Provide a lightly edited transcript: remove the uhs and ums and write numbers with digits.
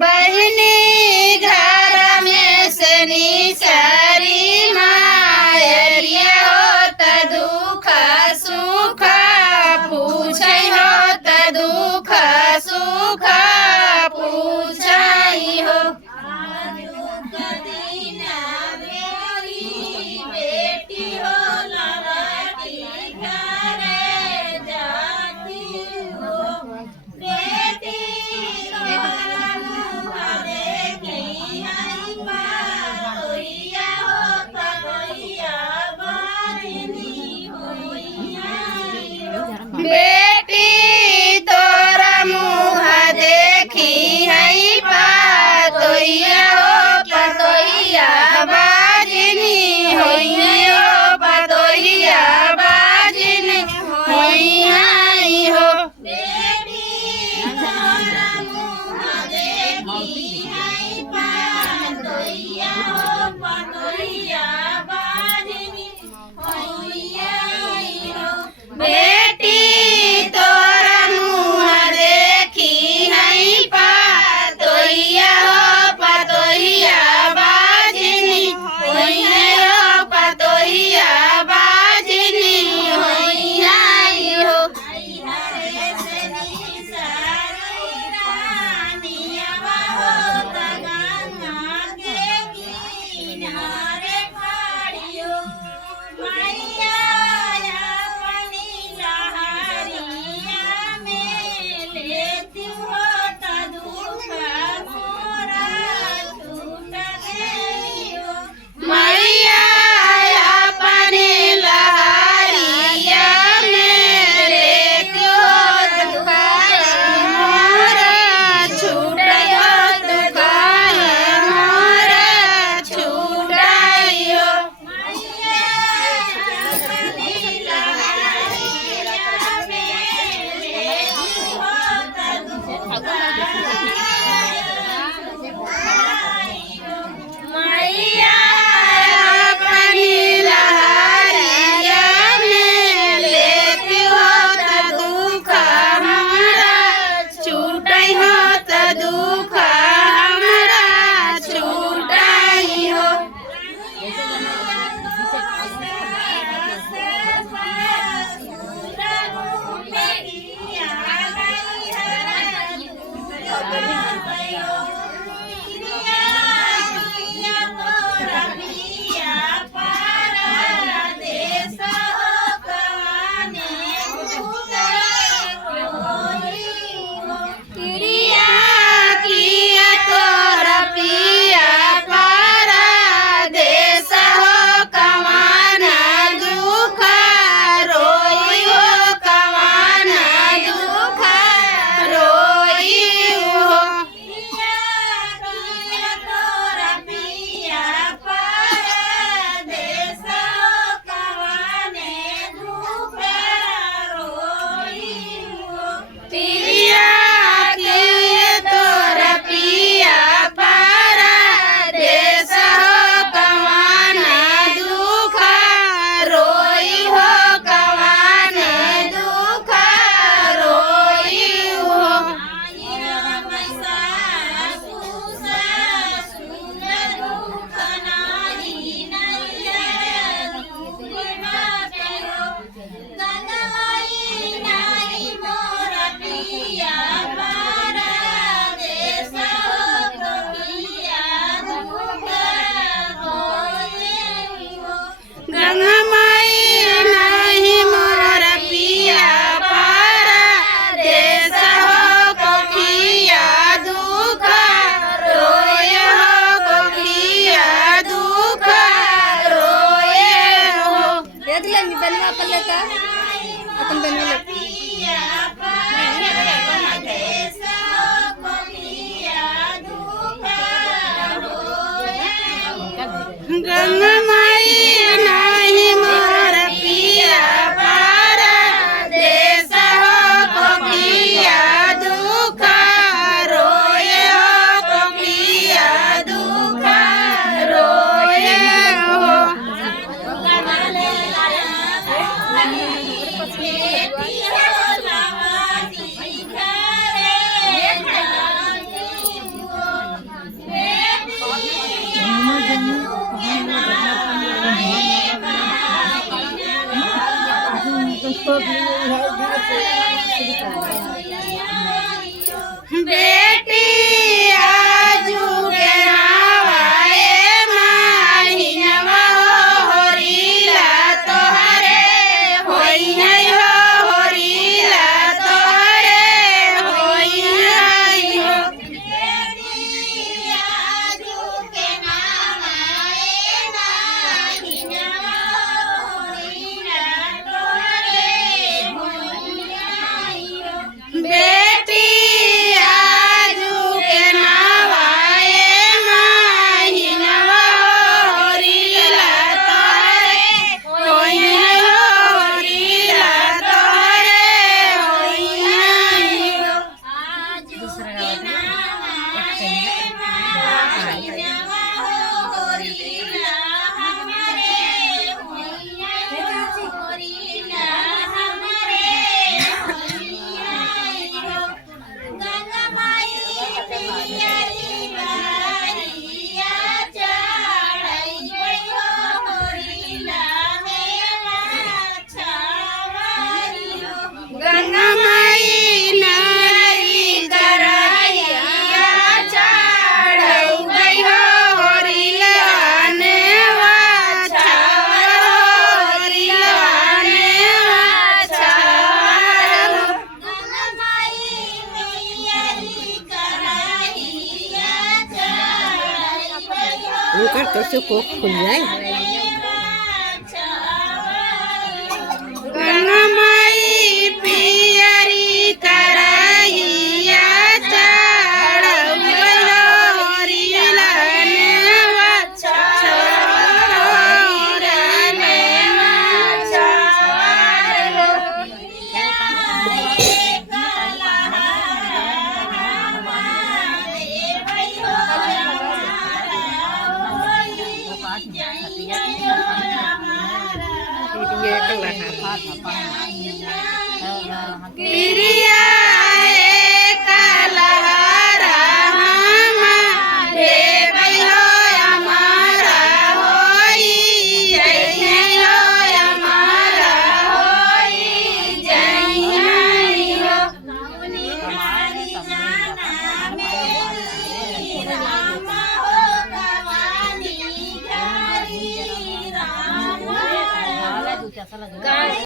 बहनी घर में से निसारी मायरिया होत दुख सुख पूछै होत दुख सुख पूछै हो बेटी तोरा मुँह देखी है पातोइया हो पतोइया बाजनी होइए हो पतोइया बाजनी होइया हो बेटी तोरा मुँह देखी है पातोइया हो पतोइया बाजनी होइया हो बेटी तोरा मुँह देखी है पातोइया हो पतोइया बाजनी होइए हो पतोइया बाजनी होइया हो मैया अपनी लहरिया में लेती हो दुखाए मोरा छूटाई हो दुखाए मोरा छूटाई हो मैया अपनी लहरिया में लेती हो मैया अपनी लहरिया में लेती हो त दुख हमरा छूटाई हो त दुख हमरा छूटाई हो क्रिया किया तोरा पिया पारा देश हो कमाना दुख रोई हो कमाना दुख रोई हो क्रिया तोरा पिया पारा देश हो कमाने दुख रोई हो क्रिया किए तोरा पिया पारा देश हो कमाना दुख रोई हो कमाने दुख रोई हो गंगा माई नहीं मोर पिया पारा देश हो कोखिया दुख रोए हो कोखिया दुख रोए हो देख ले बनवा कर लेता अपन बनवा ले गंगा माई नहीं मोर पिया पारा देश हो कोखिया दुख रोए हो कोखिया दुख रोए हो बेटी आजू के नावाए माही नवा होरीला तोहरे होई है होरीला तोहरे होई है बेटी आजू के नावाए माही नवा होरीला तोहरे होई है होरीला तोहरे होई है गंगा माई नारी करैया चढ़ै गई हो होरीला ने वाछावर होरीला ने वाछावर उनका कैसे कोख खुल जाए गंगा माई पियरी करैया चढ़ै गई हो होरीला ने वाछावर होरीला ने ये कल पिरिया